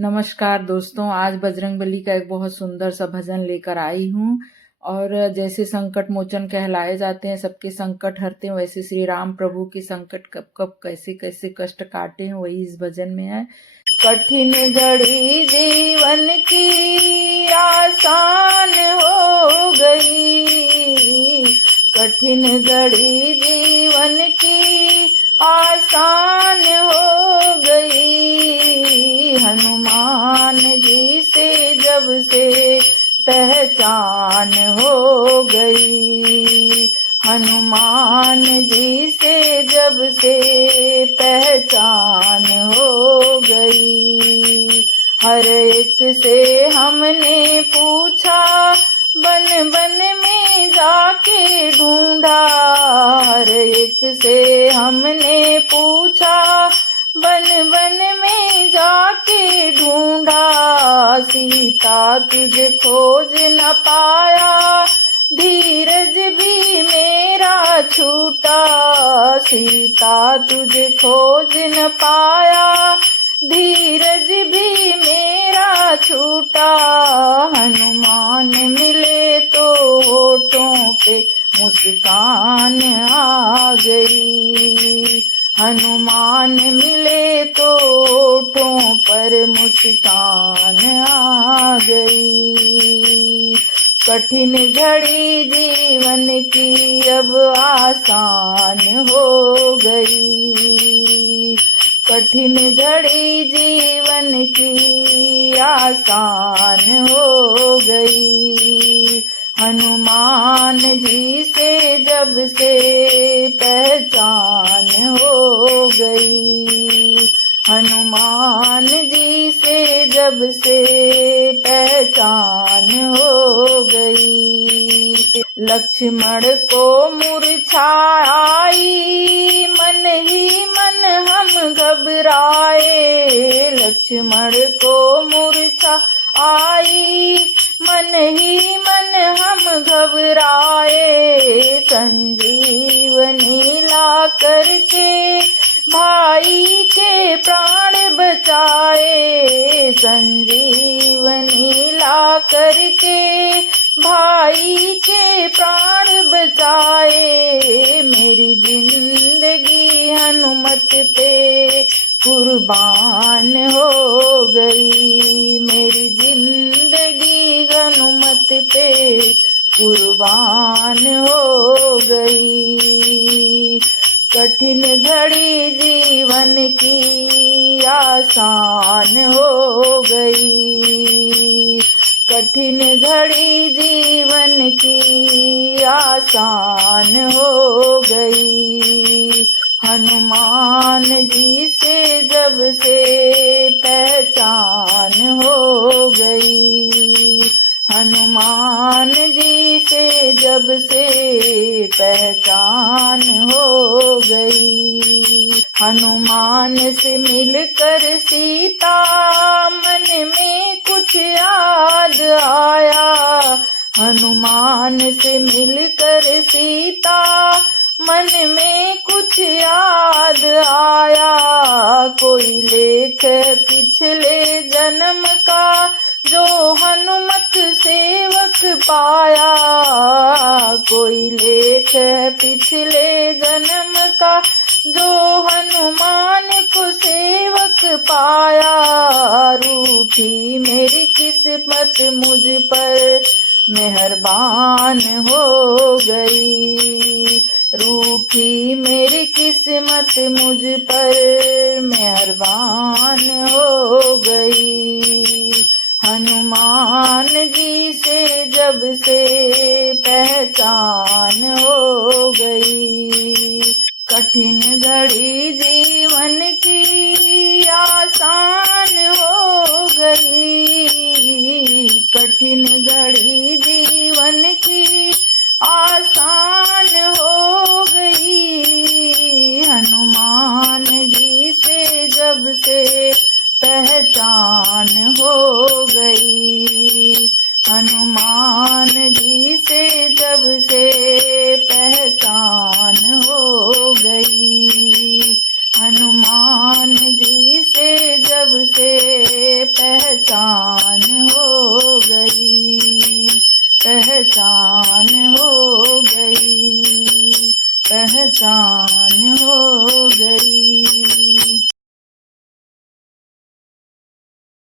नमस्कार दोस्तों, आज बजरंगबली का एक बहुत सुंदर सा भजन लेकर आई हूँ। और जैसे संकट मोचन कहलाए जाते हैं, सबके संकट हरते हैं, वैसे श्री राम प्रभु के संकट कब कब कैसे कैसे कष्ट काटे हैं, वही इस भजन में है। कठिन घड़ी जीवन की आसान हो गई, कठिन घड़ी जीवन की आसान हो गई। हनुमान जी से जब से पहचान हो गई, हनुमान जी से जब से पहचान हो गई। हर एक से हमने पूछा, बन बन में जाके ढूंढा, हर एक से हमने पूछा, बन बन में जाके ढूंढा। सीता तुझे खोज न पाया, धीरज भी मेरा छूटा। सीता तुझे खोज न पाया, धीरज भी मेरा छूटा। हनुमान मिले तो होठों पे मुस्कान आ गई, हनुमान मिले तो होठों पर मुस्कान आ गई। कठिन घड़ी जीवन की अब आसान हो गई, कठिन घड़ी जीवन की आसान हो गई। हनुमान जी से जब से पहचान हो गई, हनुमान जी से जब से पहचान हो गई। लक्ष्मण को मूर्छा आई, मन ही मन हम घबराए। लक्ष्मण को मूर्छा आई, मन ही मन हम घबराए। संजीवनी ला करके भाई के प्राण बचाए, संजीवनी ला करके भाई के प्राण बचाए। मेरी जिंदगी हनुमत पे कुर्बान हो गई, मेरी जिंदगी हनुमत पे कुर्बान हो गई। कठिन घड़ी जीवन की आसान हो गई, कठिन घड़ी जीवन की आसान हो गई। हनुमान जी से जब से पहचान हो गई, हनुमान जी से जब से पहचान हो गई। हनुमान से मिलकर सीता मन में कुछ याद आया, हनुमान से मिलकर सीता मन में कुछ याद आया। कोई लेख पिछले जन्म का जो हनुमत सेवक पाया, कोई लेख पिछले जन्म का जो हनुमान को सेवक पाया। रूठी मेरी किस्मत मुझ पर मेहरबान हो गई, रूठी मेरी किस्मत मुझ पर मेहरबान हो गई। हनुमान जी से जब से पहचान हो गई, कठिन घड़ी जीवन की आसान हो गई, कठिन घड़ी जीवन की आसान हो गई। हनुमान जी से जब से पहचान हो गई, हनुमान जी से जब से पहचान हो गई, हनुमान जी से जब से पहचान हो गई, पहचान हो गई, पहचान